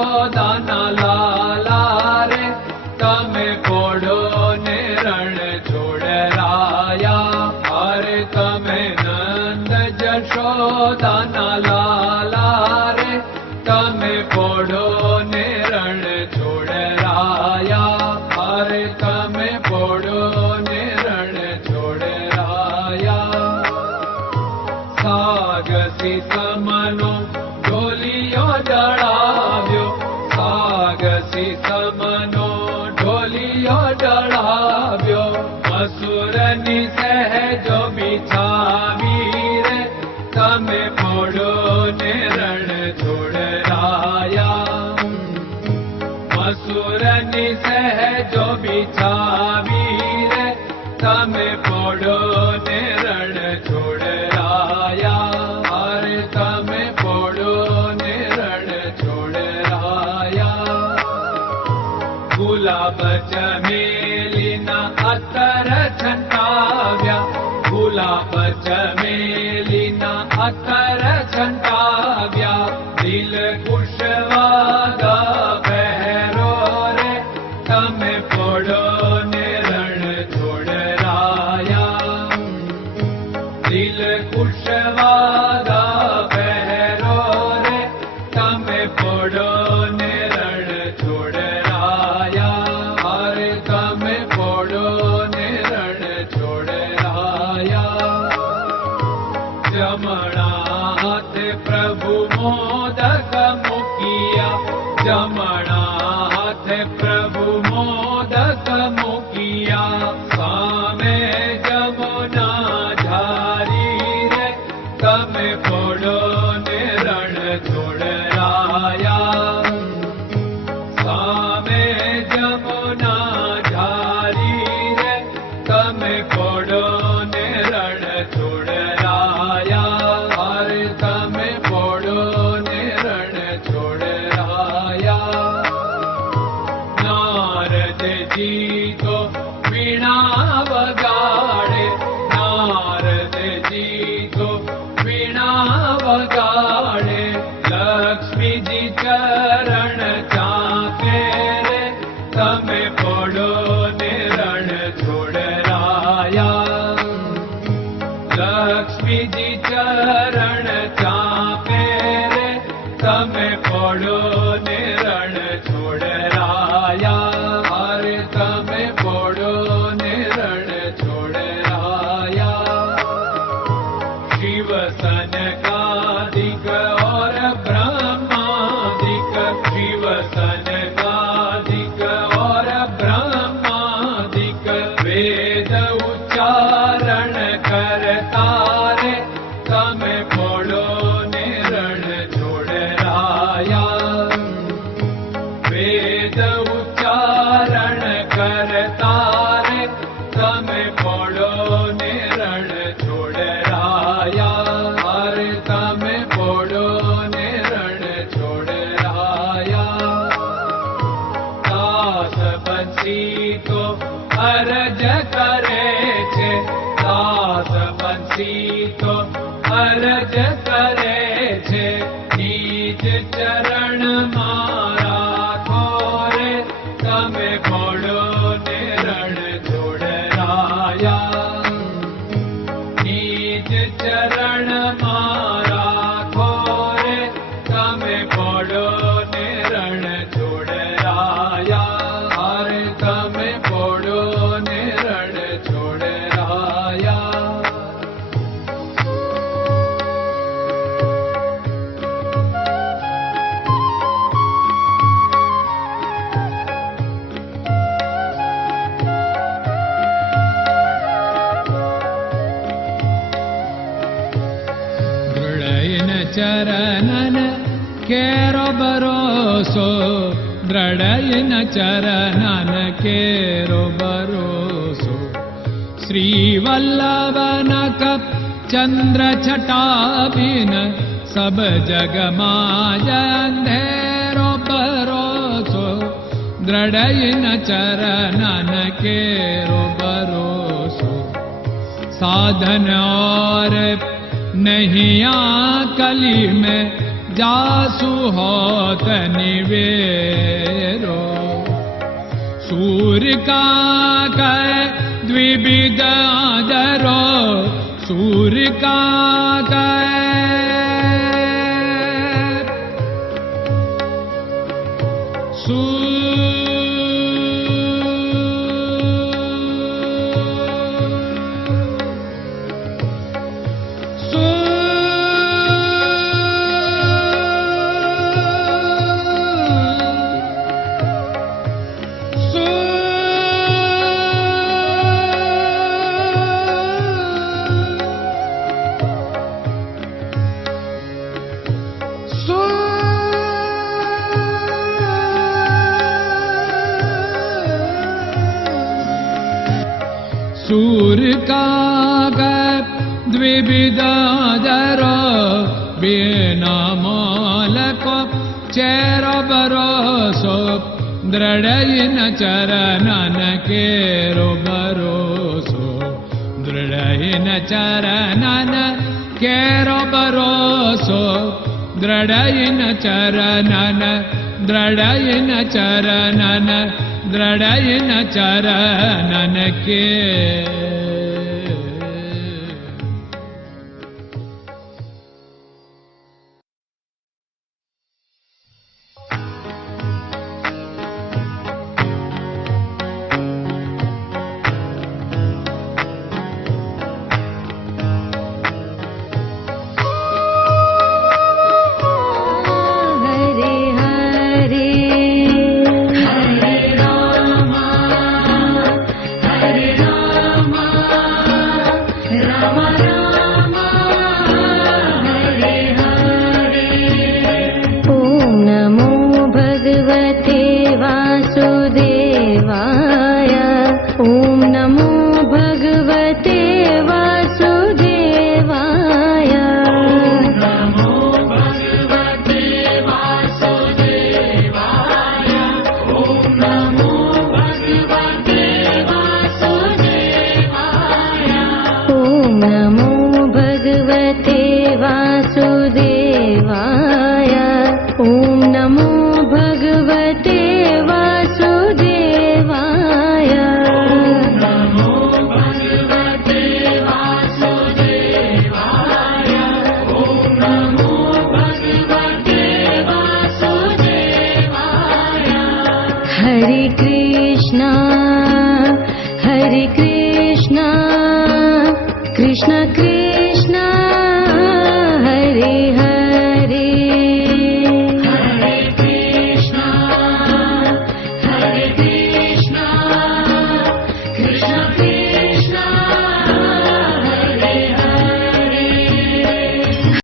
જશોદાના લાલા રે તમે પોડો ને રણ છોડરાયા. અરે તમે નંદ જશોદાના લાલા રે તમે પોડો ને રણ છોડરાયા. અરે તમે પોડો ને રણ છોડરાયા. સાગસી સમનો ઢોલિયો ડળાવ્યો, સાગસી સમનો ઢોલિયો ડળાવ્યો. મસૂરની સહેજો બિછાવી રે તમે પોડો ને રણ છોડરાયા. મસૂરની સહેજો બિછાવી રે તમે પોડો ને રણ છોડરાયા. અરે તમે પોડો ને રણ છોડરાયા. ગુલાબ ચમેલીના અત્તર છંટાવ્યા, ગુલાબ ચમેલીના અત્તર છંટાવ્યા. દિલ કુશવાદા પહેરો રે તમે પોડો ને રણ છોડરાયા. દિલ કુશવાદા પહેરો રે તમે પોડો ને રણ છોડરાયા. અરે તમે પોડો ને રણ છોડરાયા. જમણા હાથે પ્રભુ મોદક મૂકિયા, જમણા હાથે પ્રભુ મોદક મૂકિયા. સામે જમુના ઝારી રે તમે પોડો ને રણ છોડરાયા. સામે જમુના ઝારી રે તમે પોડો ને રણ છોડરાયા. અરે તમે પોડો ને રણ છોડરાયા. નારદજી તો વીણા વગાડે, નારદજી તો વીણા વગાડે. લક્ષ્મીજી ચરણ ચાકે રે તમે પોડો ને રણ છોડરાયા. લક્ષ્મીજી ચરણ ચાપે રે તમે પોડો ને રણ છોડરાયા. અરે તમે પોડો ને રણ છોડરાયા. શિવ સનકાદિક और ब्रह्मादिक, शिव सनकादिक और ब्रह्मादिक. वेद उच्चारण करता रे તમે પોડો ને રણ છોડરાયા. વેદ ઉચ્ચારણ કરતા રે તમે પોડો ને રણ છોડરાયા. અરે તમે પોડો ને રણ છોડરાયા. દાસ બંસી તો અરજ કરે છે, દાસ બંસી તો અરજ કરે છે. નીચ ચરણ મારા ખોરે તમે પોડો ને રણ છોડરાયા. નીચ ચરણ મારા ખોરે તમે પોડો ને રણ છોડરાયા. અરે તમે પોડો ને રણ છોડરાયા. ચરણન કેરો ભરોસો, દ્રઢયન ચરણન કેરો ભરોસો. શ્રી વલ્લભન કપ ચંદ્ર છટાબિન સબ જગમાં અંધેરો ભરોસો. દ્રઢયન ચરણન કેરો ભરોસો. साधन और नहीं कली में जासु होत निवेरो सूर्य का कै द्विविध आदरो सूर्य का सूर्य का द्विविधादर बिना मालको चेर भरोसो दृढ़ चरणन केरो भरोसो दृढ़ चरणन केरो भरोसो दृढ़ चरणन दृढ़ चरणन दृढ़ चरणन के Hare Krishna, Krishna Krishna